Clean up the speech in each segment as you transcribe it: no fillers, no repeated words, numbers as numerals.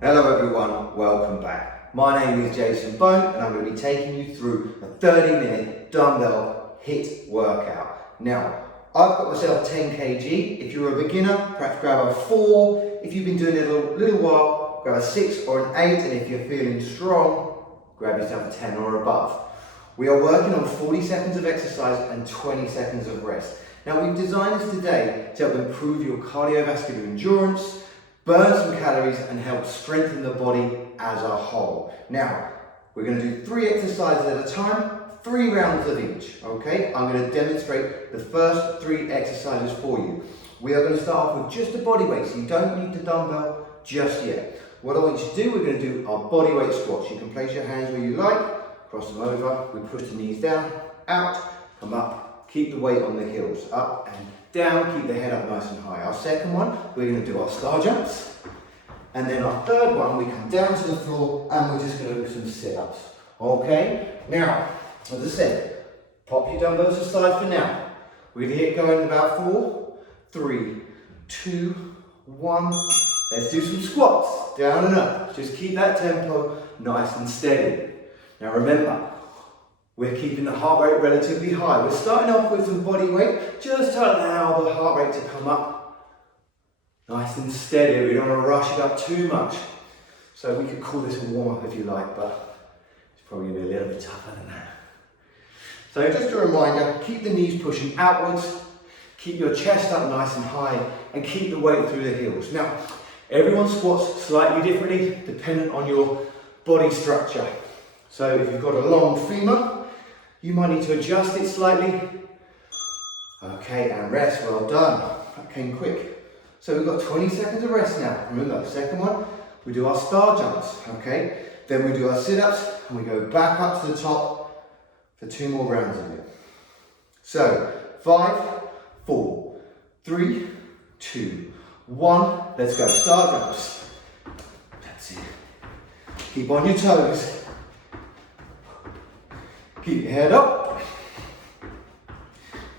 Hello everyone, welcome back. My name is Jason Bone and I'm going to be taking you through a 30-minute dumbbell HIIT workout. Now, I've got myself 10 kg. If you're a beginner, perhaps grab a 4. If you've been doing it a little while, grab a 6 or an 8. And if you're feeling strong, grab yourself a 10 or above. We are working on 40 seconds of exercise and 20 seconds of rest. Now, we've designed this today to help improve your cardiovascular endurance, burn some calories and help strengthen the body as a whole. Now, we're going to do 3 exercises at a time, 3 rounds of each, okay? I'm going to demonstrate the first 3 exercises for you. We are going to start off with just a body weight, so you don't need the dumbbell just yet. What I want you to do, we're going to do our body weight squats. You can place your hands where you like, cross them over, we push the knees down, out, come up, keep the weight on the heels, up and down, keep the head up nice and high. Our second one, we're going to do our star jumps. And then our third one, we come down to the floor and we're just going to do some sit-ups. Okay? Now, as I said, pop your dumbbells aside for now. We're going to get going in about 4, 3, 2, 1. Let's do some squats, down and up. Just keep that tempo nice and steady. Now remember, we're keeping the heart rate relatively high. We're starting off with some body weight, just to allow the heart rate to come up nice and steady. We don't want to rush it up too much. So we could call this a warm-up if you like, but it's probably going to be a little bit tougher than that. So just a reminder, keep the knees pushing outwards, keep your chest up nice and high, and keep the weight through the heels. Now, everyone squats slightly differently, dependent on your body structure. So if you've got a long femur, you might need to adjust it slightly. Okay, and rest, well done. That came quick. So we've got 20 seconds of rest now. Remember, the second one, we do our star jumps, okay? Then we do our sit-ups, and we go back up to the top for 2 more rounds of it. So, 5, 4, 3, 2, 1. Let's go, star jumps. That's it. Keep on your toes. Keep your head up.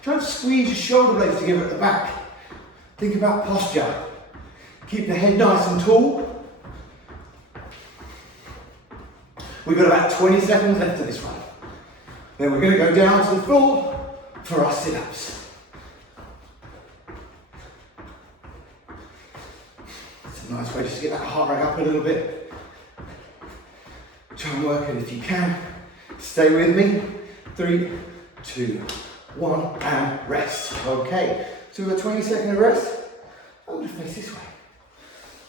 Try and squeeze your shoulder blades together at the back. Think about posture. Keep the head nice and tall. We've got about 20 seconds left of this one. Then we're going to go down to the floor for our sit-ups. It's a nice way just to get that heart rate up a little bit. Try and work it if you can. Stay with me. 3, 2, 1, and rest. Okay, so we've got 20 seconds of rest. I'm going to face this way.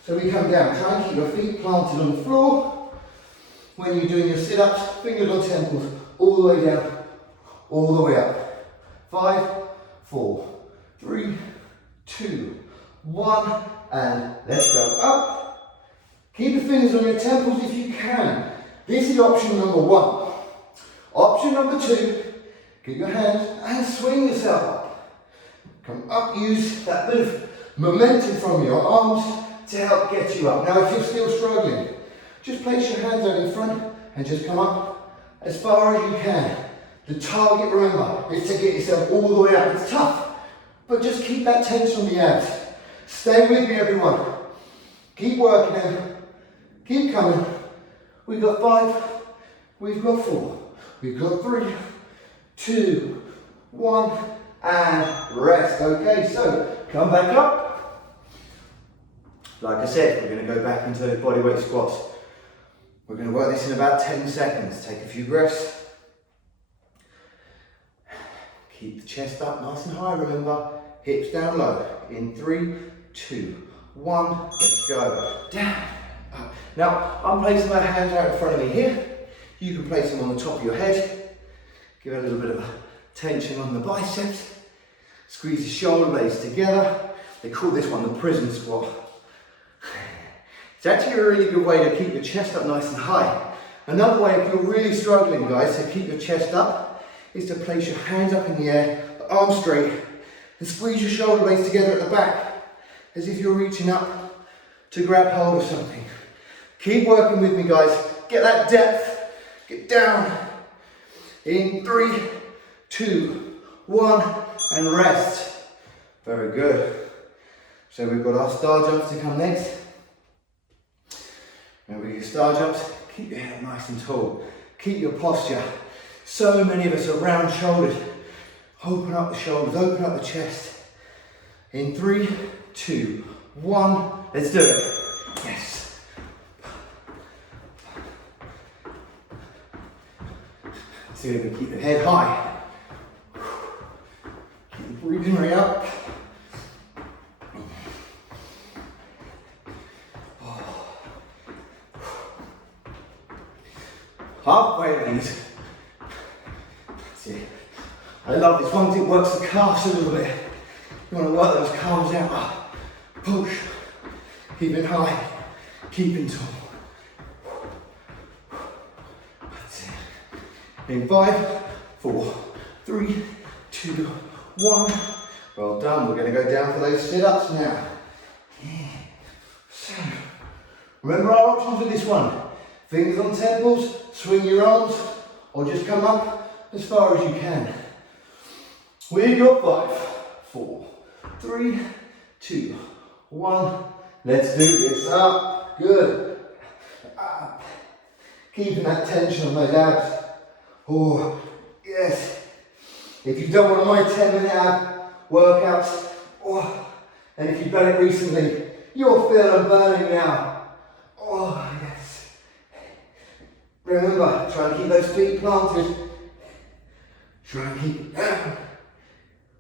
So we come down, try and keep your feet planted on the floor. When you're doing your sit-ups, fingers on temples, all the way down, all the way up. 5, 4, 3, 2, 1, and let's go up. Keep the fingers on your temples if you can. This is option number 1. Option number 2, get your hands and swing yourself up. Come up, use that bit of momentum from your arms to help get you up. Now if you're still struggling, just place your hands out in front and just come up as far as you can. The target, remember, is to get yourself all the way up. It's tough, but just keep that tension on the abs. Stay with me, everyone. Keep working them. Keep coming. We've got 5, we've got 4. We've got 3, 2, 1, and rest. Okay, so come back up. Like I said, we're going to go back into those bodyweight squats. We're going to work this in about 10 seconds. Take a few breaths. Keep the chest up nice and high, remember. Hips down low. In 3, 2, 1. Let's go. Down, up. Now, I'm placing my hands out in front of me here. You can place them on the top of your head. Give a little bit of a tension on the biceps. Squeeze the shoulder blades together. They call this one the prison squat. It's actually a really good way to keep your chest up nice and high. Another way, if you're really struggling, guys, to keep your chest up, is to place your hands up in the air, the arms straight, and squeeze your shoulder blades together at the back, as if you're reaching up to grab hold of something. Keep working with me, guys. Get that depth. Get down. In 3, 2, 1, and rest. Very good. So we've got our star jumps to come next. And with your star jumps, keep your head up nice and tall. Keep your posture. So many of us are round shouldered. Open up the shoulders, open up the chest. In 3, 2, 1, let's do it. Yes. So you're going to keep the head high. Keep the breathing rate up. Halfway release. That's it. I love this one because it works the calves a little bit. You want to work those calves out. Push. Keeping high. Keeping tall. That's it. In 5, 4, 3, 2, 1. Well done. We're going to go down for those sit-ups now. Yeah. So, remember our options with this one. Fingers on temples, swing your arms, or just come up as far as you can. We've got 5, 4, 3, 2, 1. Let's do this. Up. Good. Up. Keeping that tension on those abs. Oh, yes. If you've done one of my 10-minute ab workouts, and if you've done it recently, you'll feel them burning now. Oh, yes. Remember, try and keep those feet planted. Try and keep it down.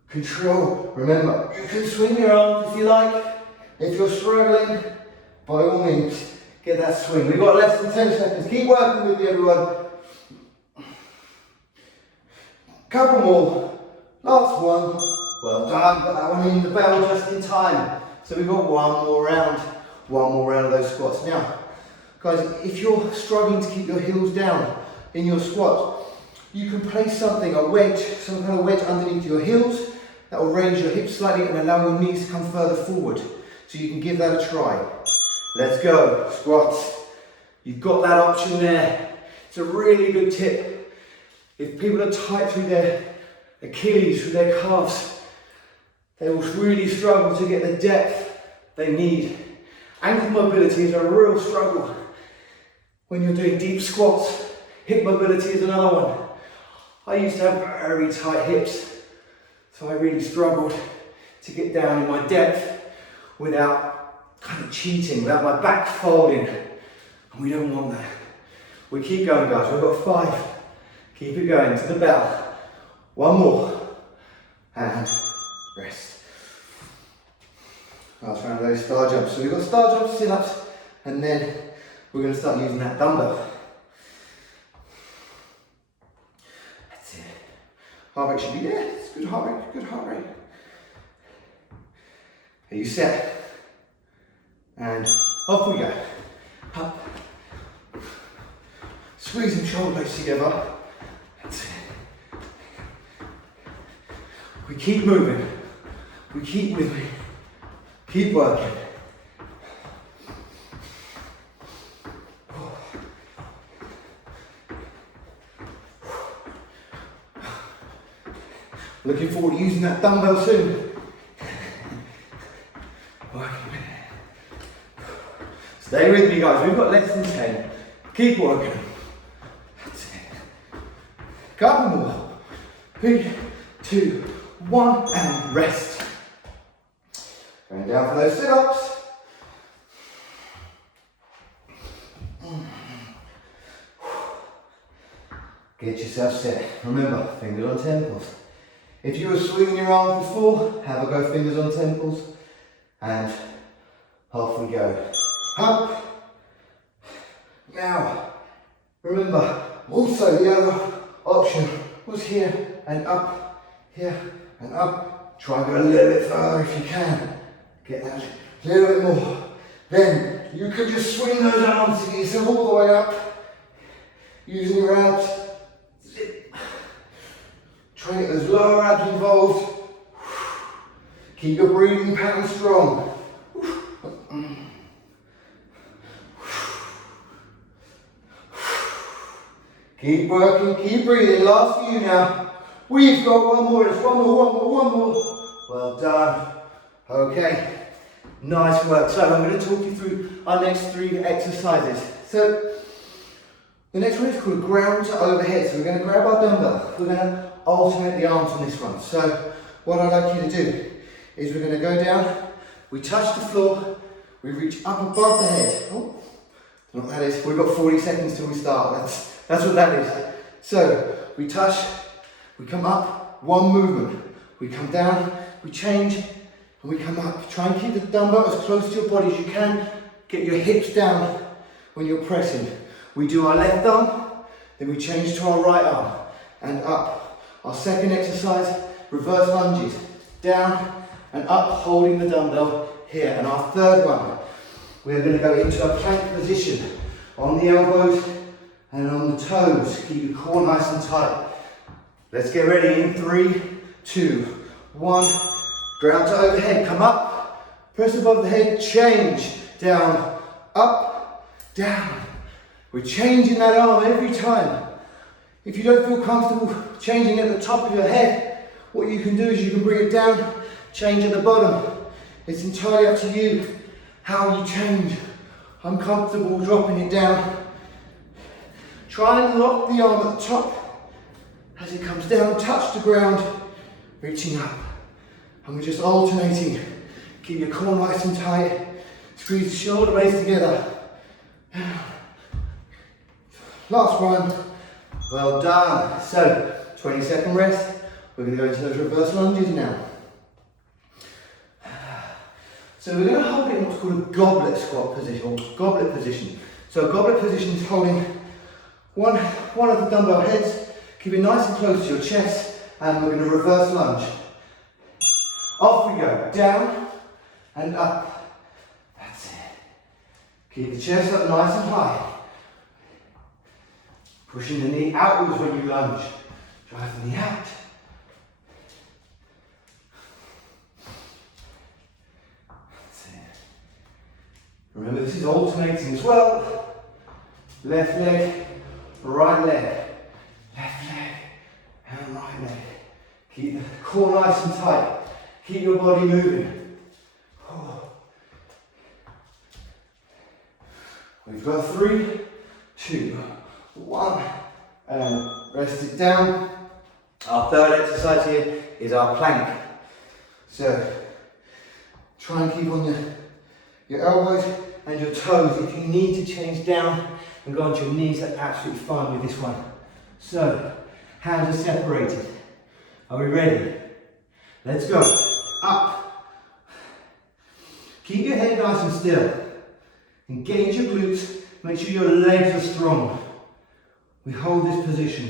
Control. Remember, you can swing your arms if you like. If you're struggling, by all means, get that swing. We've got less than 10 seconds. Keep working with me, everyone. Couple more. Last one. Well done. Got that one in the bell just in time. So we've got one more round. One more round of those squats. Now, guys, if you're struggling to keep your heels down in your squat, you can place something, a wedge, some kind of wedge underneath your heels. That will raise your hips slightly and allow your knees to come further forward. So you can give that a try. Let's go. Squats. You've got that option there. It's a really good tip. If people are tight through their Achilles, through their calves, they will really struggle to get the depth they need. Ankle mobility is a real struggle when you're doing deep squats. Hip mobility is another one. I used to have very tight hips, so I really struggled to get down in my depth without kind of cheating, without my back folding. And we don't want that. We keep going, guys. We've got 5. Keep it going to the bell. One more. And rest. Last round of those star jumps. So we've got star jumps, sit-ups, and then we're going to start using that dumbbell. That's it. Heart rate should be there. It's good heart rate, good heart rate. Are you set? And off we go. Up. Squeezing shoulder blades together. That's it. We keep moving. We keep with me. Keep working. Looking forward to using that dumbbell soon. Stay with me, guys. We've got less than 10. Keep working. That's it. Couple more. 3, 2, 1, and rest. Going down for those sit-ups. Get yourself set. Remember, fingers on temples. If you were swinging your arms before, have a go fingers on temples. And off we go. Up. Now, remember, also the other option was here and up, here and up. Try and go a little bit further if you can. Get that a little bit more. Then you could just swing those arms to get yourself all the way up. Using your abs. Try and get those lower abs involved. Keep your breathing pattern strong. Keep working, keep breathing. Last few now. We've got one more. It's one more. Well done. Okay. Nice work. So I'm going to talk you through our next 3 exercises. So the next one is called ground to overhead. So we're going to grab our dumbbell. We're going to alternate the arms on this one. So what I'd like you to do is we're going to go down, we touch the floor, we reach up above the head. Oh, I don't know what that is. We've got 40 seconds till we start. That's what that is. So we touch, we come up, one movement. We come down, we change, and we come up. Try and keep the dumbbell as close to your body as you can. Get your hips down when you're pressing. We do our left arm, then we change to our right arm, and up. Our second exercise, reverse lunges. Down and up, holding the dumbbell here. And our third one, we're going to go into a plank position on the elbows and on the toes. Keep your core nice and tight. Let's get ready in 3, 2, 1. Ground to overhead. Come up, press above the head, change. Down, up, down. We're changing that arm every time. If you don't feel comfortable changing at the top of your head, what you can do is you can bring it down, change at the bottom. It's entirely up to you how you change. I'm comfortable dropping it down. Try and lock the arm at the top as it comes down, touch the ground, reaching up. And we're just alternating. Keep your core nice and tight. Squeeze the shoulder blades together. Last one. Well done. So, 20-second rest. We're going to go into those reverse lunges now. So we're going to hold it in what's called a goblet squat position, or goblet position. So a goblet position is holding one of the dumbbell heads, keep it nice and close to your chest, and we're going to reverse lunge. Off we go, down and up. That's it. Keep the chest up nice and high. Pushing the knee outwards when you lunge. Drive the knee out. That's it. Remember, this is alternating as well. Left leg, right leg. Left leg and right leg. Keep the core nice and tight. Keep your body moving. Oh. We've got 3, 2, 1, and rest it down. Our third exercise here is our plank. So try and keep on your elbows and your toes. If you need to change down and go onto your knees, that's absolutely fine with this one. So hands are separated. Are we ready? Let's go. Up. Keep your head nice and still. Engage your glutes. Make sure your legs are strong. We hold this position.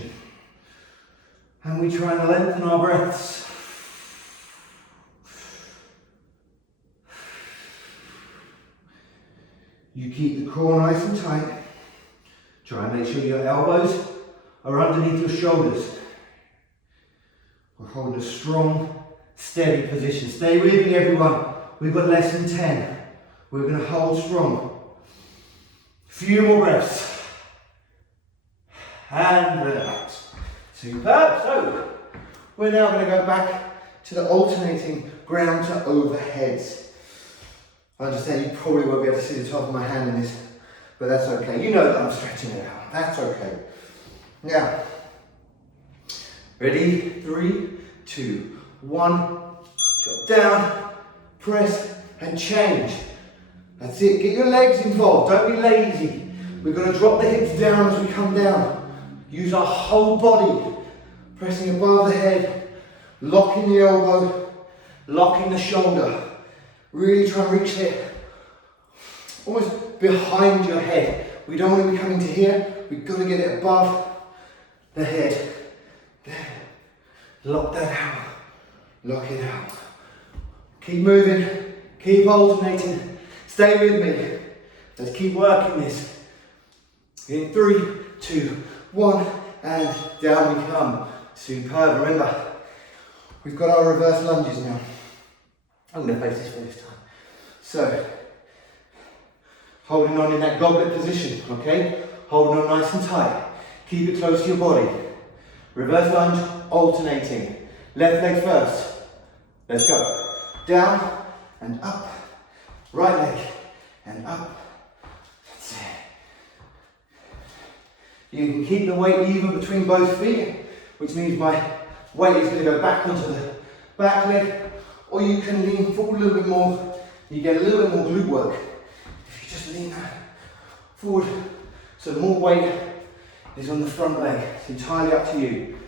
And we try and lengthen our breaths. You keep the core nice and tight. Try and make sure your elbows are underneath your shoulders. We're holding a strong, steady position. Stay with me, everyone. We've got less than 10. We're going to hold strong. Few more breaths. And relax. Superb. So, we're now going to go back to the alternating ground to overheads. I understand you probably won't be able to see the top of my hand in this, but that's okay. You know that I'm stretching it out. That's okay. Now, ready? 3, 2, 1. Drop down, press, and change. That's it. Get your legs involved. Don't be lazy. We're going to drop the hips down as we come down. Use our whole body. Pressing above the head, locking the elbow, locking the shoulder. Really try and reach it almost behind your head. We don't want to be coming to here. We've got to get it above the head. There. Lock that out. Lock it out. Keep moving. Keep alternating. Stay with me. Let's keep working this. In 3, 2, 1, and down we come. Superb. Remember, we've got our reverse lunges now. I'm going to face this way this time. So, holding on in that goblet position, okay? Holding on nice and tight. Keep it close to your body. Reverse lunge, alternating. Left leg first. Let's go. Down and up. Right leg and up You can keep the weight even between both feet, which means my weight is going to go back onto the back leg, or you can lean forward a little bit more. You get a little bit more glute work if you just lean that forward. So more weight is on the front leg. It's entirely up to you.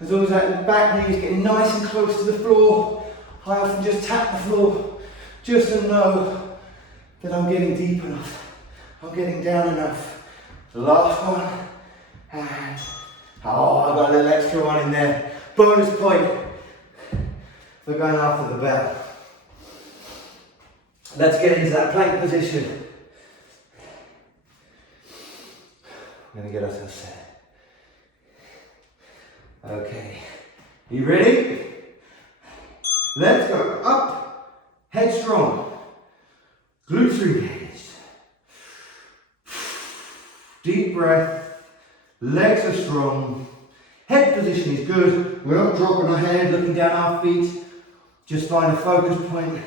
As long as that back knee is getting nice and close to the floor, I often just tap the floor just to know that I'm getting deep enough. I'm getting down enough. The last one, and oh, I've got a little extra one in there. Bonus point for going after the bell. Let's get into that plank position. We're going to get ourselves set. Okay, you ready? Let's go. Up, head strong, glutes engaged. Deep breath, legs are strong, head position is good. We're not dropping our head, looking down our feet. Just find a focus point.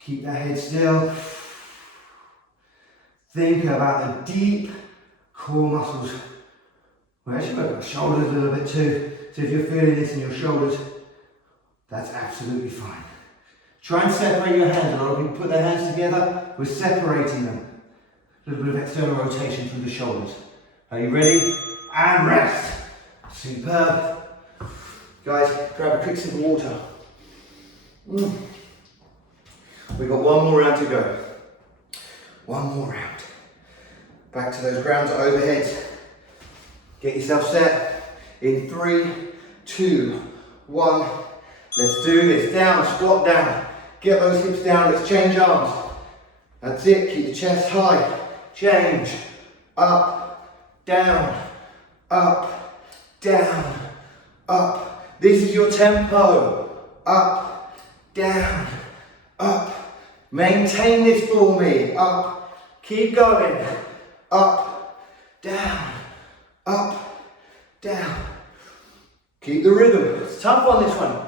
Keep that head still. Think about the deep core muscles. We're actually working our shoulders a little bit too. So if you're feeling this in your shoulders, that's absolutely fine. Try and separate your hands. A lot of people put their hands together. We're separating them. A little bit of external rotation through the shoulders. Are you ready? And rest. Superb. Guys, grab a quick sip of water. We've got one more round to go. One more round. Back to those ground to overheads. Get yourself set. In 3, 2, 1. Let's do this. Down, squat down. Get those hips down. Let's change arms. That's it. Keep the chest high. Change. Up, down, up, down, up. This is your tempo. Up, down, up. Maintain this for me. Up. Keep going. Up, down, up, down. Keep the rhythm. It's tough on this one.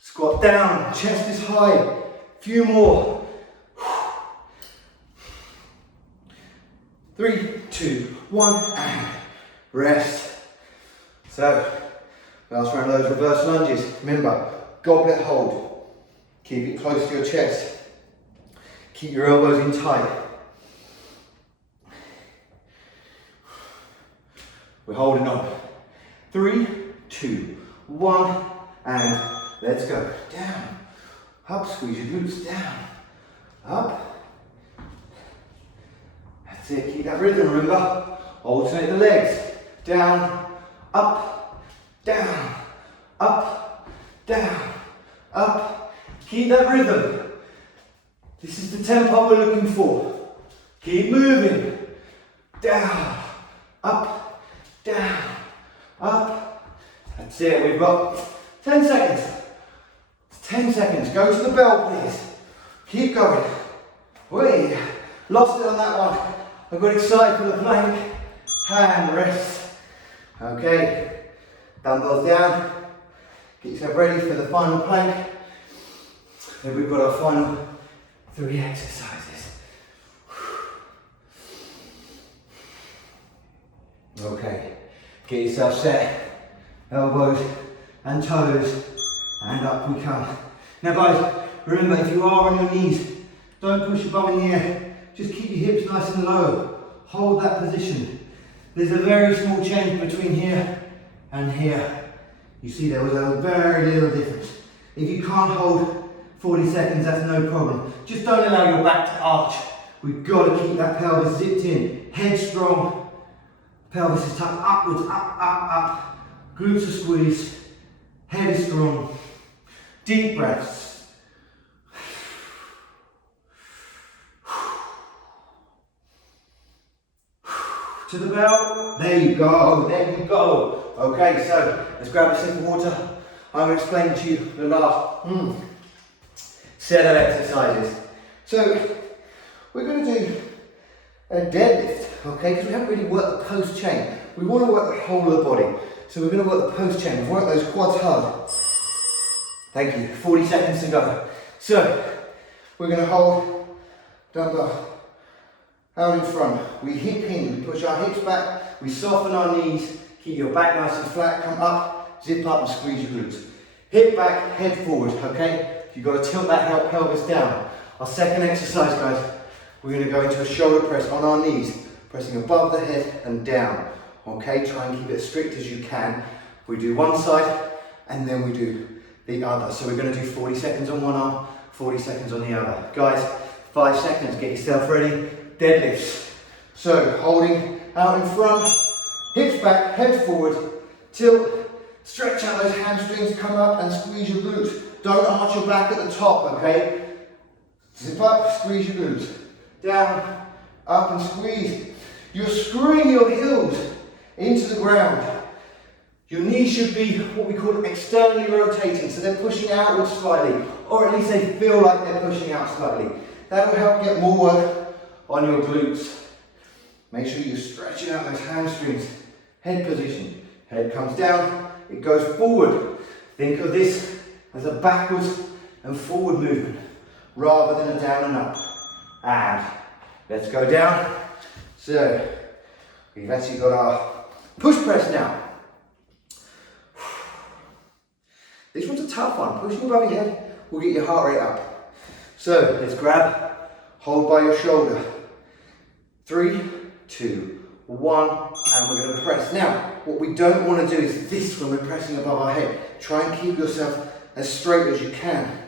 Squat down. Chest is high. Few more. 3, 2, 1, and rest. So, last round of those reverse lunges. Remember, goblet hold. Keep it close to your chest. Keep your elbows in tight. We're holding on. 3, 2, 1, and let's go. Down, up, squeeze your glutes, down, up. That's it, keep that rhythm, remember. Alternate the legs. Down, up, down, up, down, up. Keep that rhythm. This is the tempo we're looking for. Keep moving. Down, up, down, up. That's it, we've got 10 seconds. 10 seconds, go to the bell please. Keep going. Wait, lost it on that one. I got excited for the plank. Hand rest. Okay, dumbbells down. Get yourself ready for the final plank. Then we've got our final 3 exercises. Okay, get yourself set. Elbows and toes, and up we come. Now guys, remember if you are on your knees, don't push your bum in the air. Just keep your hips nice and low. Hold that position. There's a very small change between here and here. You see there was a very little difference. If you can't hold 40 seconds, that's no problem. Just don't allow your back to arch. We've got to keep that pelvis zipped in. Head strong. Pelvis is tucked upwards, up, up, up. Glutes are squeezed. Head is strong. Deep breaths. To the bell. There you go. There you go. Okay, so let's grab a sip of water. I'm going to explain to you the last set of exercises. So we're going to do a deadlift, okay? Because we haven't really worked the post chain. We want to work the whole of the body. So we're going to work the post chain. We've worked those quads hard. Thank you. 40 seconds to go. So we're going to hold dumbbell out in front. We hip hinge, we push our hips back, we soften our knees, keep your back nice and flat, come up, zip up and squeeze your glutes. Hip back, head forward, okay? You've got to tilt that pelvis down. Our second exercise, guys, we're going to go into a shoulder press on our knees, pressing above the head and down, okay? Try and keep it as strict as you can. We do one side and then we do the other. So we're going to do 40 seconds on one arm, 40 seconds on the other. Guys, 5 seconds, get yourself ready. Deadlifts. So holding out in front, hips back, head forward, tilt, stretch out those hamstrings, come up and squeeze your glutes. Don't arch your back at the top, okay? Zip up, squeeze your glutes. Down, up and squeeze. You're screwing your heels into the ground. Your knees should be what we call externally rotating, so they're pushing outwards slightly, or at least they feel like they're pushing out slightly. That will help get more work on your glutes. Make sure you're stretching out those hamstrings. Head position. Head comes down, it goes forward. Think of this as a backwards and forward movement, rather than a down and up. And let's go down. So, we've actually got our push press now. This one's a tough one. Pushing above your head will get your heart rate up. So, let's grab, hold by your shoulder. 3, 2, 1, and we're going to press. Now, what we don't want to do is this when we're pressing above our head. Try and keep yourself as straight as you can.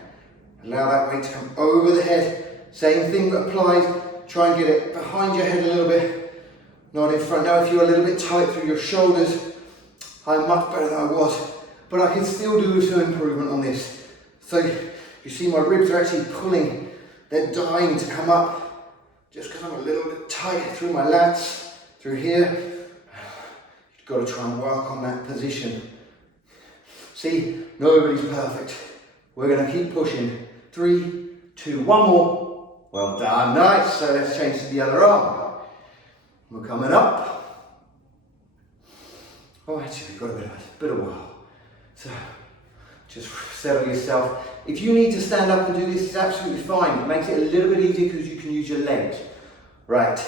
Allow that weight to come over the head. Same thing that applies. Try and get it behind your head a little bit, not in front. Now, if you're a little bit tight through your shoulders, I'm much better than I was, but I can still do some improvement on this. So you see my ribs are actually pulling. They're dying to come up just because I'm a little bit tight through my lats, through here. You've got to try and work on that position. See, nobody's perfect. We're going to keep pushing. 3, 2, 1 more. Well done, nice. So let's change to the other arm. We're coming up. Oh, actually, we've got a bit of while. So just settle yourself. If you need to stand up and do this, it's absolutely fine. It makes it a little bit easier because you can use your legs. Right,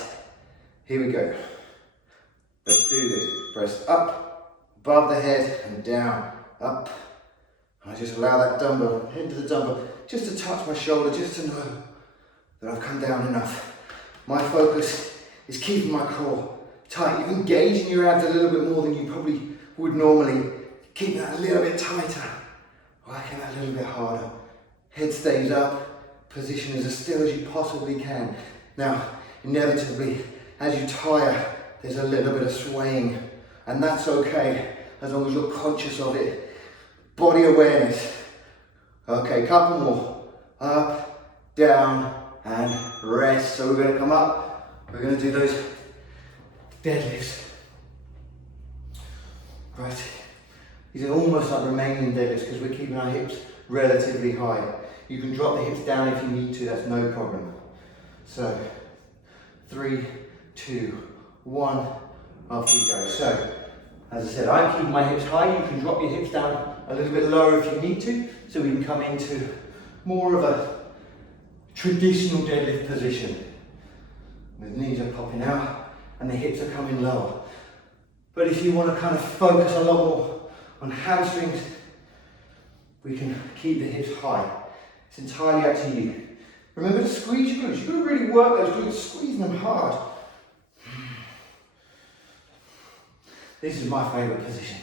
here we go. Let's do this. Press up, above the head and down, up. And I just allow that dumbbell, head to the dumbbell, just to touch my shoulder, just to know that I've come down enough. My focus is keeping my core tight. You engage in your abs a little bit more than you probably would normally. Keep that a little bit tighter. Working that a little bit harder. Head stays up. Position is as still as you possibly can. Now, inevitably, as you tire, there's a little bit of swaying. And that's okay, as long as you're conscious of it. Body awareness. Okay, couple more. Up, down, and rest. So we're going to come up. We're going to do those deadlifts. Right. These are almost like remaining deadlifts because we're keeping our hips relatively high. You can drop the hips down if you need to, that's no problem. So, 3, 2, 1, off we go. So, as I said, I'm keeping my hips high. You can drop your hips down a little bit lower if you need to, so we can come into more of a traditional deadlift position. The knees are popping out and the hips are coming lower. But if you want to kind of focus a lot more on hamstrings, we can keep the hips high. It's entirely up to you. Remember to squeeze your glutes. You've got to really work those glutes, squeezing them hard. This is my favourite position.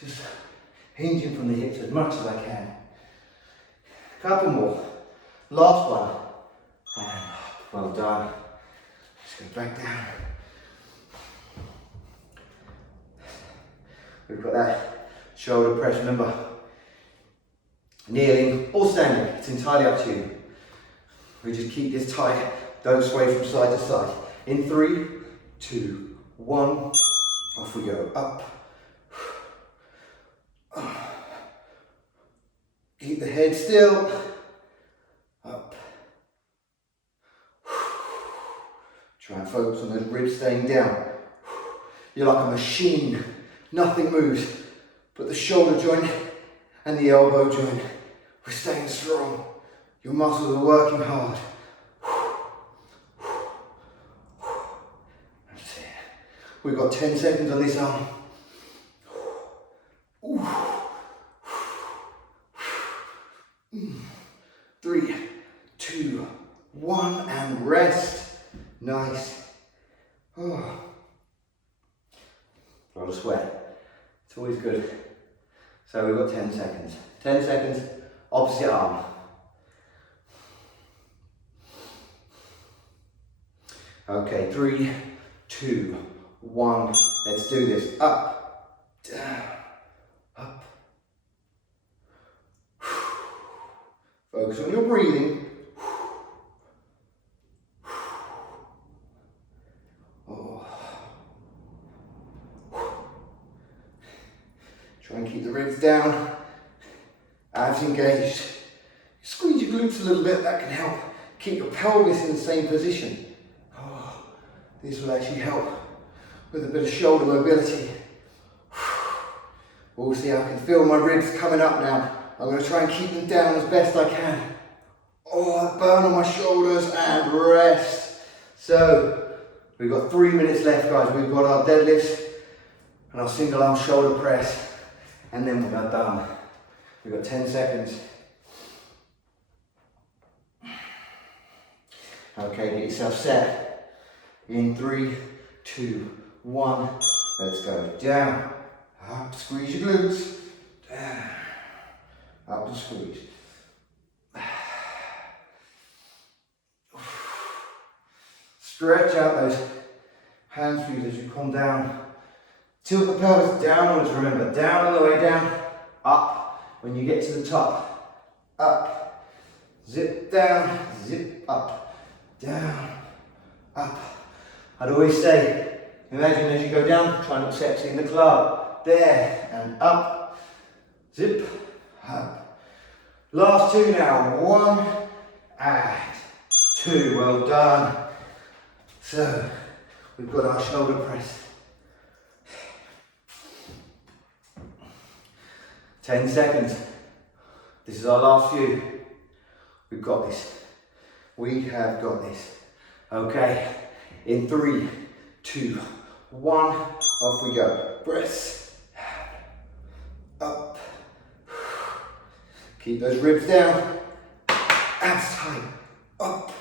Just hinging from the hips as much as I can. Couple more. Last one. And well done. Just go back down. We've got that shoulder press, remember, kneeling or standing, it's entirely up to you. We just keep this tight, don't sway from side to side. In 3, 2, 1, off we go, up. Keep the head still, up. Try and focus on those ribs staying down. You're like a machine. Nothing moves, but the shoulder joint and the elbow joint. We're staying strong. Your muscles are working hard. We've got 10 seconds on this arm. 3, 2, 1, and rest. Nice. Oh. A lot of sweat. It's always good. So we've got 10 seconds. 10 seconds, opposite arm. Okay, 3, 2, 1. Let's do this. Up, down, up. Focus on your breathing. Oh. Try and keep the ribs down, abs engaged. Squeeze your glutes a little bit, that can help keep your pelvis in the same position. Oh, this will actually help with a bit of shoulder mobility. We'll see, I can feel my ribs coming up now. I'm going to try and keep them down as best I can. Oh, burn on my shoulders and rest. So, we've got 3 minutes left, guys. We've got our deadlifts and our single arm shoulder press, and then we're done. We've got 10 seconds. Okay, get yourself set. In 3, 2, 1. Let's go. Down, up, squeeze your glutes. Down, up and squeeze. Stretch out those hamstrings as you come down. Tilt the pelvis downwards, remember. Down on the way down, up. When you get to the top, up. Zip down, zip up. Down, up. I'd always say, imagine as you go down, try not sexy in the club. There, and up. Zip, up. Last 2 now. 1 and 2. Well done. So, we've got our shoulder press. 10 seconds. This is our last few. We've got this. We have got this. Okay. In 3, 2, 1. Off we go. Press. Up. Keep those ribs down. Abs tight. Up.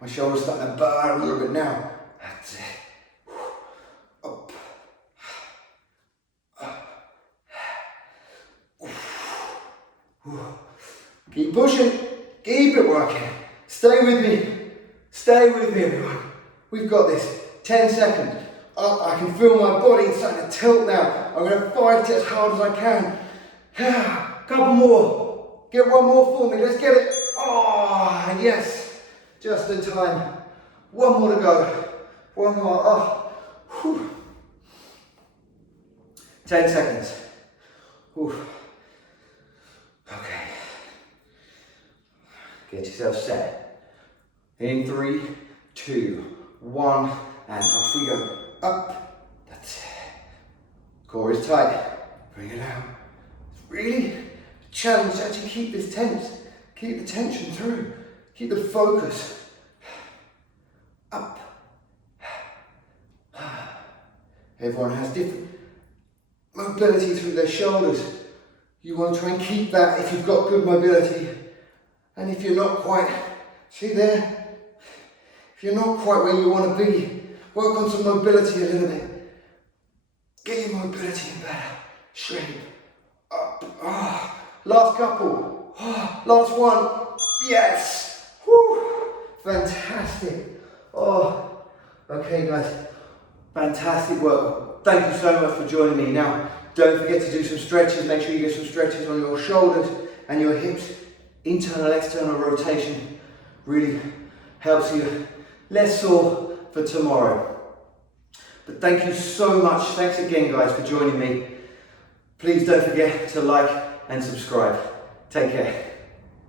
My shoulders starting to burn a little bit now. That's it. Up. Keep pushing. Keep it working. Stay with me. Stay with me, everyone. We've got this. 10 seconds. Up. I can feel my body starting to tilt now. I'm going to fight it as hard as I can. Couple more. Get one more for me. Let's get it. Oh, yes. Just in time. One more to go. One more. Oh. Whew. 10 seconds. Whew. Okay. Get yourself set. In 3, 2, 1, and off we go. Up. That's it. Core is tight. Bring it out. It's really a challenge to actually keep this tense. Keep the tension through. Keep the focus. Up. Everyone has different mobility through their shoulders. You want to try and keep that if you've got good mobility. And if you're not quite, see there? If you're not quite where you want to be, work on some mobility a little bit. Get your mobility in better shape. Up. Oh. Last couple. Oh. Last one. Yes. Whew. Fantastic. Oh. Okay, guys. Fantastic work. Thank you so much for joining me. Now, don't forget to do some stretches. Make sure you get some stretches on your shoulders and your hips. Internal, external rotation really helps you less sore for tomorrow. But thank you so much. Thanks again, guys, for joining me. Please don't forget to like and subscribe. Take care.